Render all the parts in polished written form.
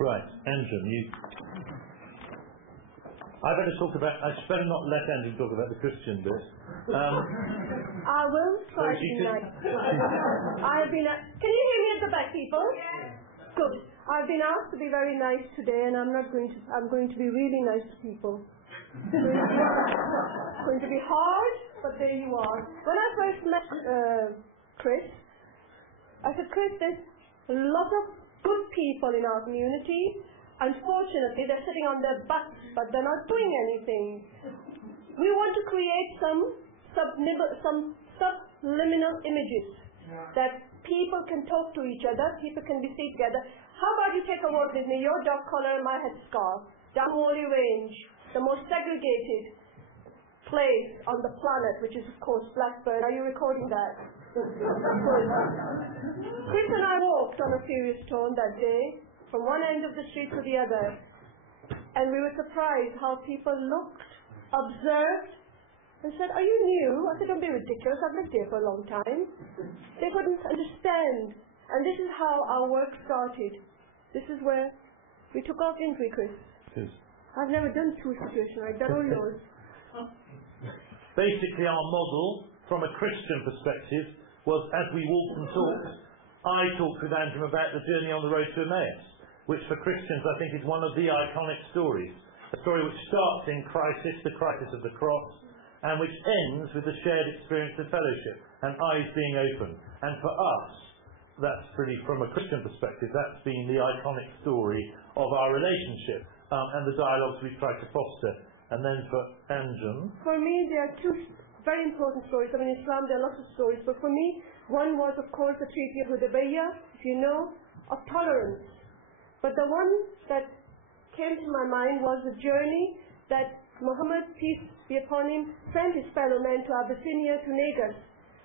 Right, Anjum, you... I better talk about... I better not let Anjum talk about the Christian bit. I will try to be nice. I've been... Can you hear me at the back, people? Yes. Good. I've been asked to be very nice today, and I'm going to be really nice to people. It's going to be hard, but there you are. When I first met Chris, I said, Chris, there's a lot of good people in our community. Unfortunately, they're sitting on their butts, but they're not doing anything. We want to create some subliminal images that people can talk to each other, people can be seen together. How about you take a walk with me, your dog collar and my headscarf, down Holy Range, the most segregated place on the planet, which is, of course, Blackburn. Are you recording that? Chris and I walked on a serious tone that day, from one end of the street to the other, and we were surprised how people looked, observed, and said, are you new? I said, don't be ridiculous, I've lived here for a long time. They couldn't understand, and this is how our work started. This is where we took off, didn't we, Chris? Yes. I've never done two situations, I've done all yours. Basically, our model, from a Christian perspective, was as we walked and talked, I talked with Anjum about the journey on the road to Emmaus, which for Christians I think is one of the iconic stories. A story which starts in crisis, the crisis of the cross, and which ends with the shared experience of fellowship and eyes being open. And for us, that's pretty, from a Christian perspective, that's been the iconic story of our relationship and the dialogues we've tried to foster. And then for Anjum... For me, there are two very important stories. I mean, in Islam there are lots of stories, but for me, one was, of course, the Treaty of Hudaybiyah, if you know, of tolerance. But the one that came to my mind was the journey that Muhammad, peace be upon him, sent his fellow men to Abyssinia, to Negus.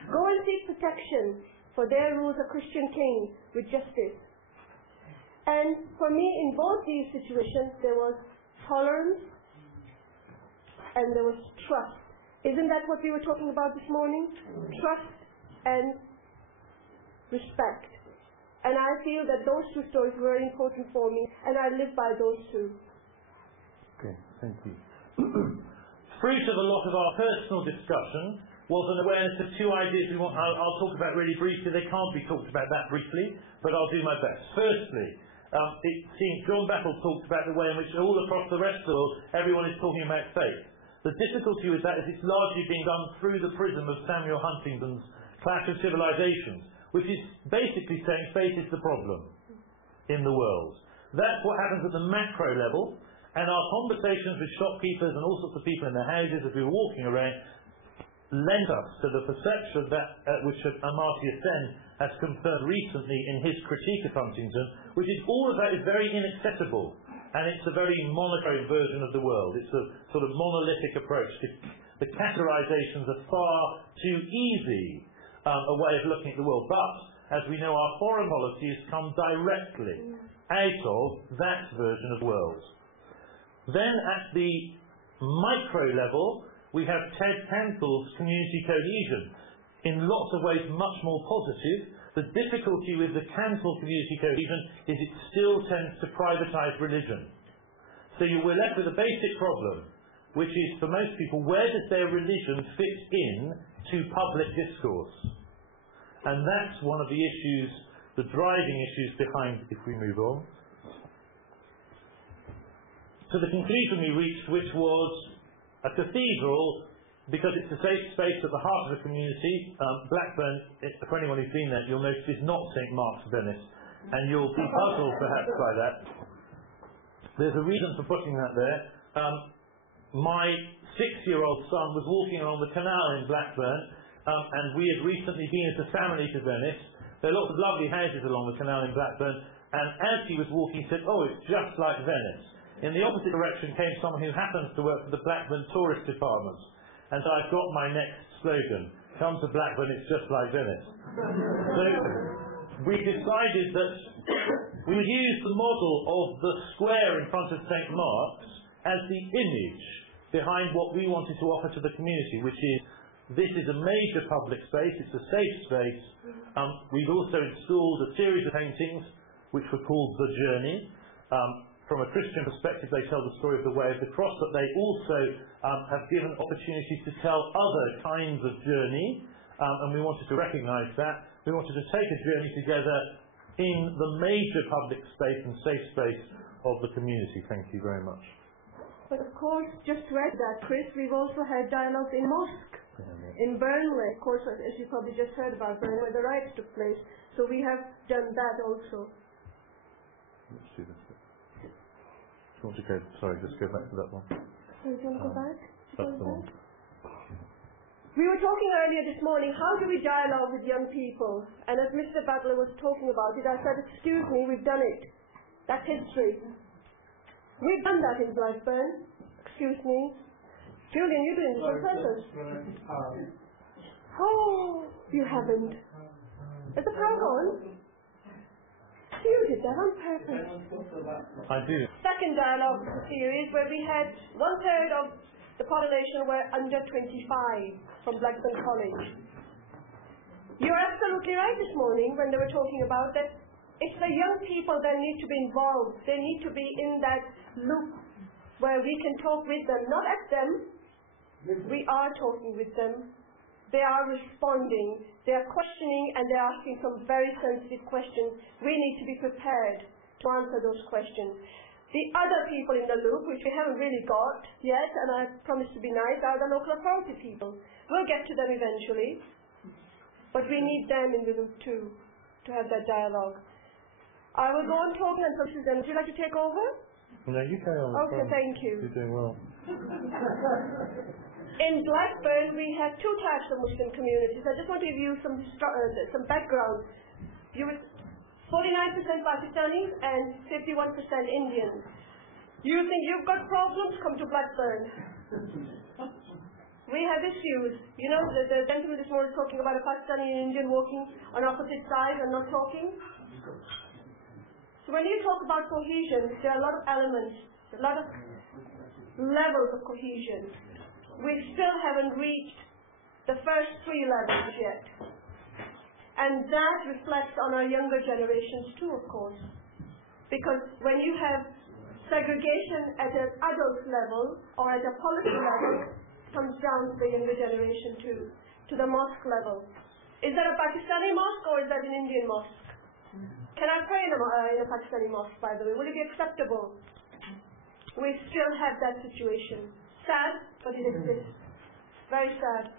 Go and seek protection, for there rules a Christian king with justice. And for me, in both these situations, there was tolerance and there was trust. Isn't that what we were talking about this morning? Trust and respect. And I feel that those two stories were very important for me, and I live by those two. Okay, thank you. Fruit of a lot of our personal discussion was an awareness of two ideas I'll talk about really briefly. They can't be talked about that briefly, but I'll do my best. Firstly, it seems John Battle talked about the way in which all across the rest of the world everyone is talking about faith. The difficulty with that is it's largely being done through the prism of Samuel Huntington's Clash of Civilizations, which is basically saying faith is the problem in the world. That's what happens at the macro level, and our conversations with shopkeepers and all sorts of people in their houses as we were walking around lent us to the perception that which Amartya Sen has confirmed recently in his critique of Huntington, which is all of that is very inaccessible, and it's a very monochrome version of the world. It's a sort of monolithic approach. The categorizations are far too easy a way of looking at the world, but as we know, our foreign policy has come directly out of that version of the world. Then at the micro level, we have Ted Cantle's community cohesion, in lots of ways much more positive. The difficulty with the Cantle community cohesion is it still tends to privatise religion. So we're left with a basic problem, which is for most people, where does their religion fit in to public discourse? And that's one of the issues, the driving issues behind, if we move on. So the conclusion we reached, which was a cathedral, because it's a safe space at the heart of the community. Blackburn, for anyone who's been there, you'll notice is not St. Mark's Venice, and you'll be puzzled perhaps by that. There's a reason for putting that there. My 6-year-old son was walking along the canal in Blackburn, and we had recently been as a family to Venice. There are lots of lovely houses along the canal in Blackburn, and as he was walking he said, oh, it's just like Venice. In the opposite direction came someone who happens to work for the Blackburn Tourist Department, and so I've got my next slogan, come to Blackburn, it's just like Venice. So we decided that we would use the model of the square in front of St. Mark's as the image behind what we wanted to offer to the community, which is this is a major public space, it's a safe space. We've also installed a series of paintings which were called The Journey, From a Christian perspective, they tell the story of the way of the cross, but they also have given opportunities to tell other kinds of journey, and we wanted to recognise that. We wanted to take a journey together in the major public space and safe space of the community. Thank you very much. But of course, just to add that, Chris, we've also had dialogues in mosque, in Burnley, of course, as you probably just heard about Burnley, where the riots took place. So we have done that also. Let's do this. Do you want to go? Sorry, just go back to that one. Do you want to go back? That's the one. We were talking earlier this morning, how do we dialogue with young people? And as Mr. Butler was talking about it, I said, excuse me, we've done it. That's history. We've done that in Blackburn. Excuse me. Julian, you're doing this on purpose. Oh, you haven't. Is the power on? You did that on purpose. I do. Second dialogue series where we had 1/3 of the population were under 25 from Blackburn College. You're absolutely right this morning when they were talking about that it's the young people that need to be involved. They need to be in that loop where we can talk with them, not at them. We are talking with them. They are responding. They are questioning and they are asking some very sensitive questions. We need to be prepared to answer those questions. The other people in the loop, which we haven't really got yet, and I promise to be nice, are the local authority people. We'll get to them eventually, but we need them in the loop too, to have that dialogue. I will go on talking until Susan. Would you like to take over? No, you carry on. Okay, thank you. You're doing well. In Blackburn, we have two types of Muslim communities. I just want to give you some background. You were 49% Pakistanis and 51% Indians. You think you've got problems? Come to Blackburn. We have issues. You know, the gentleman this morning talking about a Pakistani and Indian walking on opposite sides and not talking. So when you talk about cohesion, there are a lot of elements, a lot of levels of cohesion. We still haven't reached the first 3 levels yet. And that reflects on our younger generations too, of course. Because when you have segregation at an adult level or at a policy level, it comes down to the younger generation too, to the mosque level. Is that a Pakistani mosque or is that an Indian mosque? Can I pray in a Pakistani mosque, by the way? Would it be acceptable? We still have that situation. Sad, but it exists. Very sad.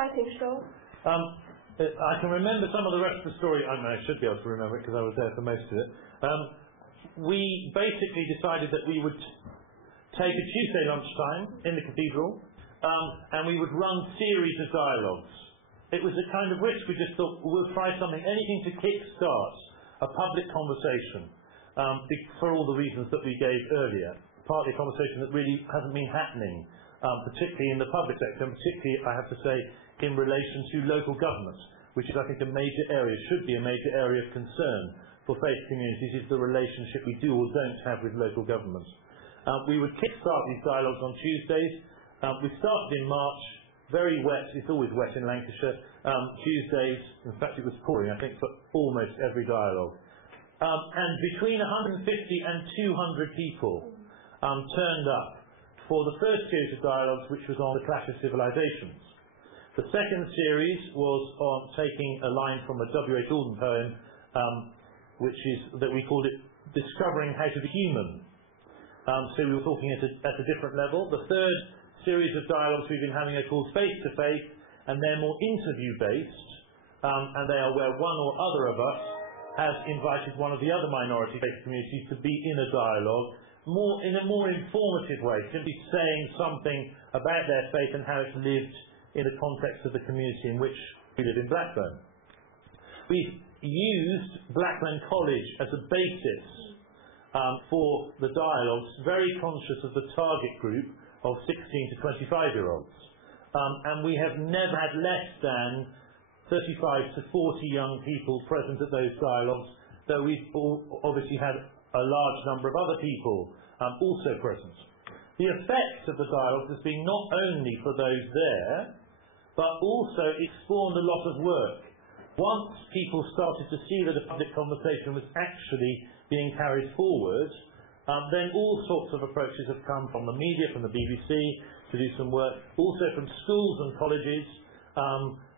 I think so. I can remember some of the rest of the story. I should be able to remember it because I was there for most of it. We basically decided that we would take a Tuesday lunchtime in the cathedral and we would run series of dialogues. It was a kind of risk. We just thought we'll try something, anything to kick-start a public conversation for all the reasons that we gave earlier. Partly a conversation that really hasn't been happening, particularly in the public sector, and particularly, I have to say, in relation to local government, which is, I think, a major area, should be a major area of concern for faith communities, is the relationship we do or don't have with local government. We would kick-start these dialogues on Tuesdays. We started in March, very wet, it's always wet in Lancashire, Tuesdays, in fact it was pouring, I think, for almost every dialogue. And between 150 and 200 people turned up for the first series of dialogues, which was on the clash of civilizations. The second series was on taking a line from a W.H. Auden poem, which is, that we called it Discovering How to Be Human. So we were talking at a different level. The third series of dialogues we've been having are called face-to-face, and they're more interview-based, and they are where one or other of us has invited one of the other minority-based communities to be in a dialogue, in a more informative way, simply saying something about their faith and how it's lived in the context of the community in which we live in Blackburn. We've used Blackburn College as a basis for the dialogues, very conscious of the target group of 16 to 25-year-olds. And we have never had less than 35 to 40 young people present at those dialogues, though we've obviously had a large number of other people also present. The effect of the dialogue has been not only for those there, but also it spawned a lot of work. Once people started to see that a public conversation was actually being carried forward, then all sorts of approaches have come from the media, from the BBC, to do some work, also from schools and colleges.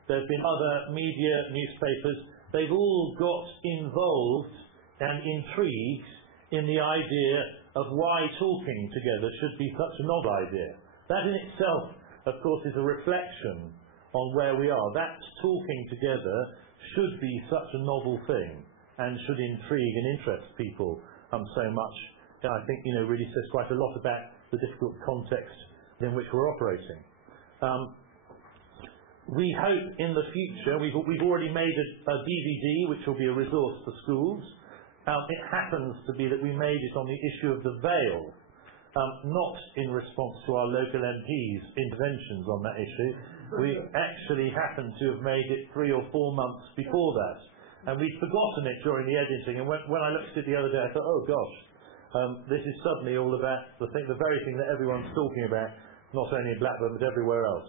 There's been other media, newspapers. They've all got involved and intrigued in the idea of why talking together should be such a novel idea. That in itself, of course, is a reflection on where we are. That talking together should be such a novel thing and should intrigue and interest people so much. And I think, really says quite a lot about the difficult context in which we're operating. We hope in the future, we've already made a DVD which will be a resource for schools. It happens to be that we made it on the issue of the veil, not in response to our local MPs' interventions on that issue. We actually happened to have made it 3 or 4 months before that. And we'd forgotten it during the editing, and when I looked at it the other day I thought, oh gosh, this is suddenly all about the very thing that everyone's talking about, not only in Blackburn but everywhere else.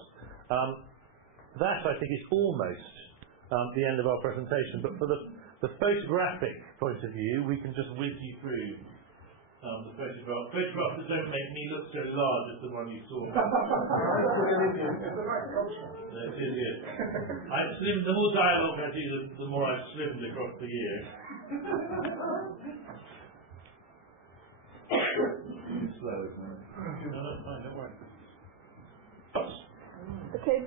That, I think, is almost the end of our presentation. But for the photographic point of view, we can just whiz you through the photograph. Photographs that don't make me look so large as the one you saw. It is, yes. I've slimmed, the more dialogue I do, the more I've slimmed across the years. It's slow, isn't it? No, that's fine, don't worry. Okay.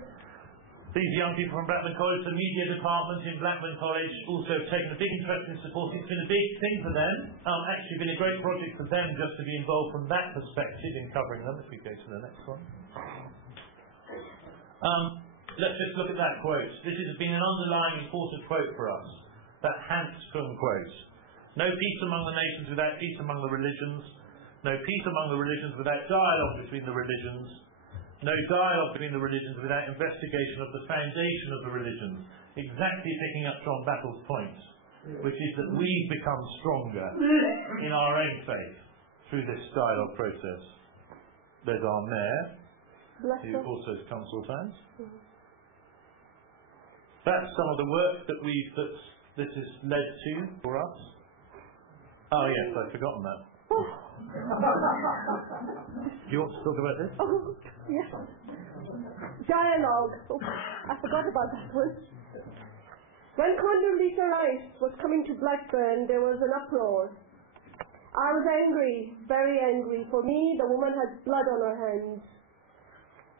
These young people from Blackburn College, the media department in Blackburn College, also have taken a big interest in support. It's been a big thing for them. Actually been a great project for them just to be involved from that perspective in covering them. If we go to the next one. Let's just look at that quote. This has been an underlying important quote for us. That Anjum quote. No peace among the nations without peace among the religions. No peace among the religions without dialogue between the religions. No dialogue between the religions without investigation of the foundation of the religions. Exactly picking up John Battle's point, which is that we become stronger in our own faith through this dialogue process. There's our mayor, who also is council times. That's some of the work that this has led to for us. Oh yes, I've forgotten that. Do you want to talk about this? Oh, yes. Dialogue. Oh, I forgot about that one. When Condoleezza Rice was coming to Blackburn, there was an uproar. I was angry, very angry. For me, the woman had blood on her hands.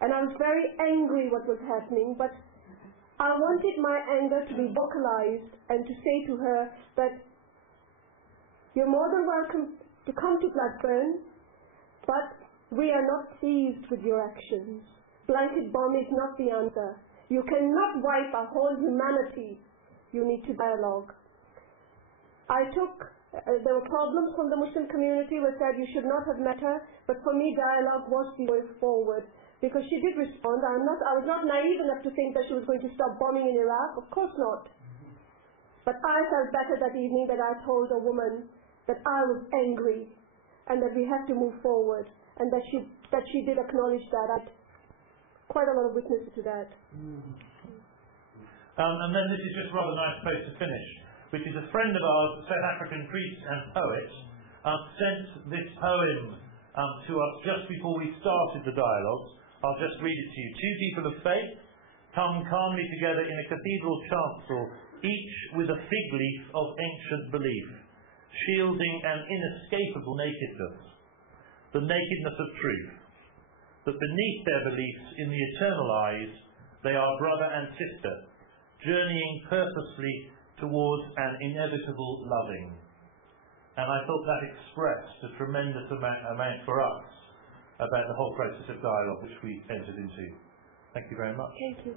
And I was very angry what was happening, but I wanted my anger to be vocalized and to say to her that you're more than welcome to come to Blackburn, but we are not pleased with your actions. Blanket bomb is not the answer. You cannot wipe our whole humanity. You need to dialogue. There were problems from the Muslim community who said you should not have met her, but for me dialogue was the way forward, because she did respond. I was not naive enough to think that she was going to stop bombing in Iraq. Of course not. But I felt better that evening that I told a woman that I was angry and that we have to move forward, and that she did acknowledge that. I had quite a lot of witnesses to that. And then this is just a rather nice place to finish, which is a friend of ours, a South African priest and poet, sent this poem to us just before we started the dialogues. I'll just read it to you. Two people of faith come calmly together in a cathedral chancel, each with a fig leaf of ancient belief, shielding an inescapable nakedness, the nakedness of truth, that beneath their beliefs in the eternal eyes, they are brother and sister, journeying purposely towards an inevitable loving. And I thought that expressed a tremendous amount for us about the whole process of dialogue which we entered into. Thank you very much. Thank you.